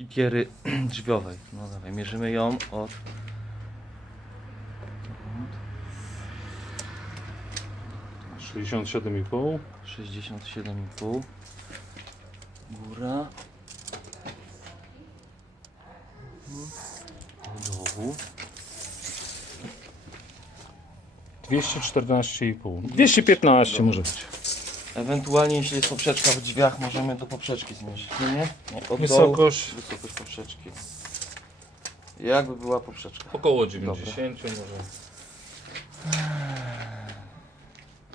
muszkitiery drzwiowej. No dawaj, mierzymy ją od... 67,5. 67,5 Góra Do dołu 214,5. 215 może być. Ewentualnie jeśli jest poprzeczka w drzwiach możemy do poprzeczki zmierzyć, nie? nie? nie od dołu, Wysokość wysokość poprzeczki Jakby była poprzeczka około 90 może.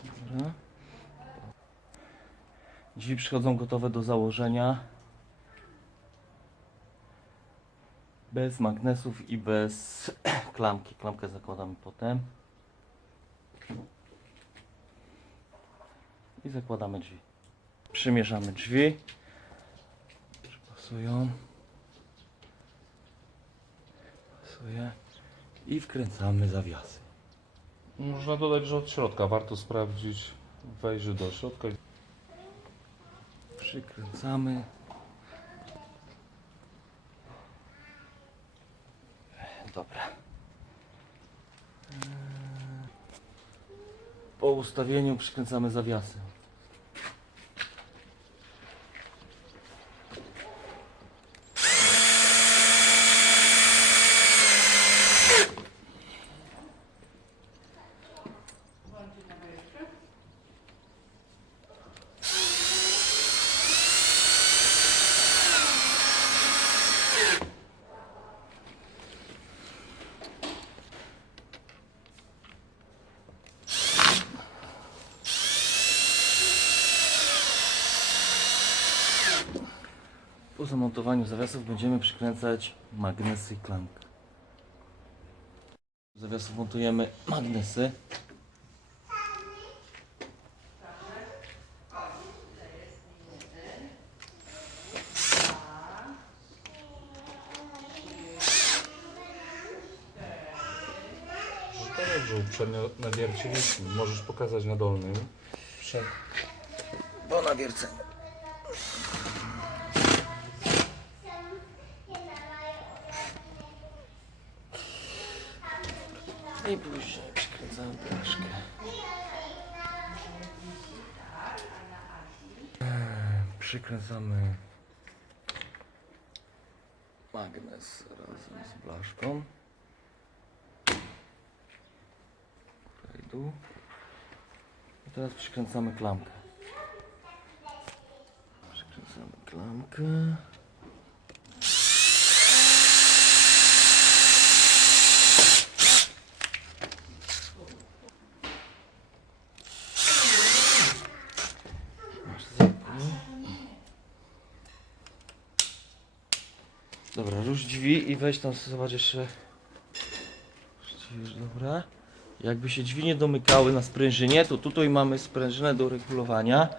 Dobra. Drzwi przychodzą gotowe do założenia. Bez magnesów i bez klamki. Klamkę zakładamy potem. I zakładamy drzwi. Przymierzamy drzwi. Czy pasują? Pasuje. I wkręcamy zawiasy. Można dodać, że od środka warto sprawdzić wejście do środka. Przykręcamy. Dobra. Po ustawieniu przykręcamy zawiasy. Po zamontowaniu zawiasów będziemy przykręcać magnesy i klamkę. Zawiasów montujemy magnesy. Dobrze, uprzednio nawierciliśmy. Możesz pokazać na dolnym. Przed. Po nawierceniu. I później przykręcamy blaszkę. Przykręcamy magnes razem z blaszką. I dół. I teraz przykręcamy klamkę. Przykręcamy klamkę. Dobra, rusz drzwi i weź tam zobacz jeszcze. Już, dobra. Jakby się drzwi nie domykały na sprężynie, to tutaj mamy sprężynę do regulowania,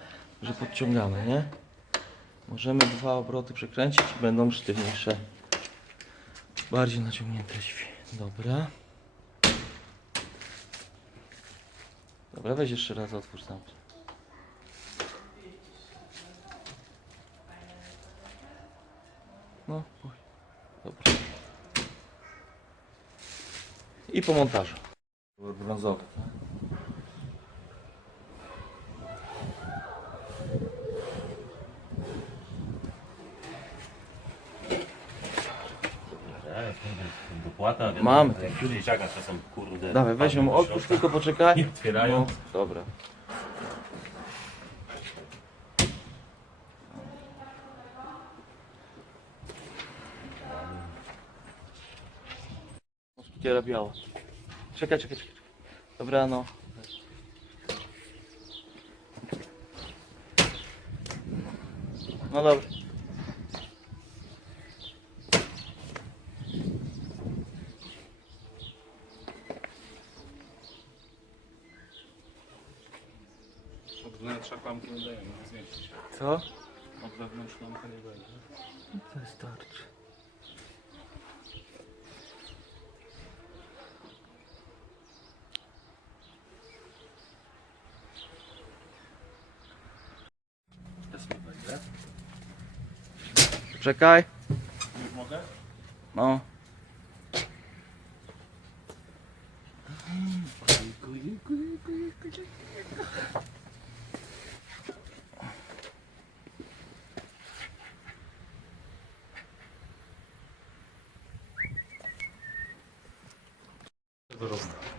że podciągamy, nie? Możemy dwa obroty przekręcić i będą sztywniejsze. Bardziej naciągnięte drzwi. Dobra. Dobra, weź jeszcze raz otwórz tam. No. Dobra. I po montażu. Brązowy, tak? Dopłata, Mamy. Jak dzieciaka czasem, kurde. Dawaj, weź ją, tylko, poczekaj. Nie otwierają. No, dobra. Moskiera biała. Czekaj, czekaj, czekaj. Dobra, no. No dobra. Od wnętrza klamki nie dajemy, nie zmieści się. Co? Od wewnątrz klamka nie będzie. To wystarczy. Czekaj. Mogę? No. Wyrobne.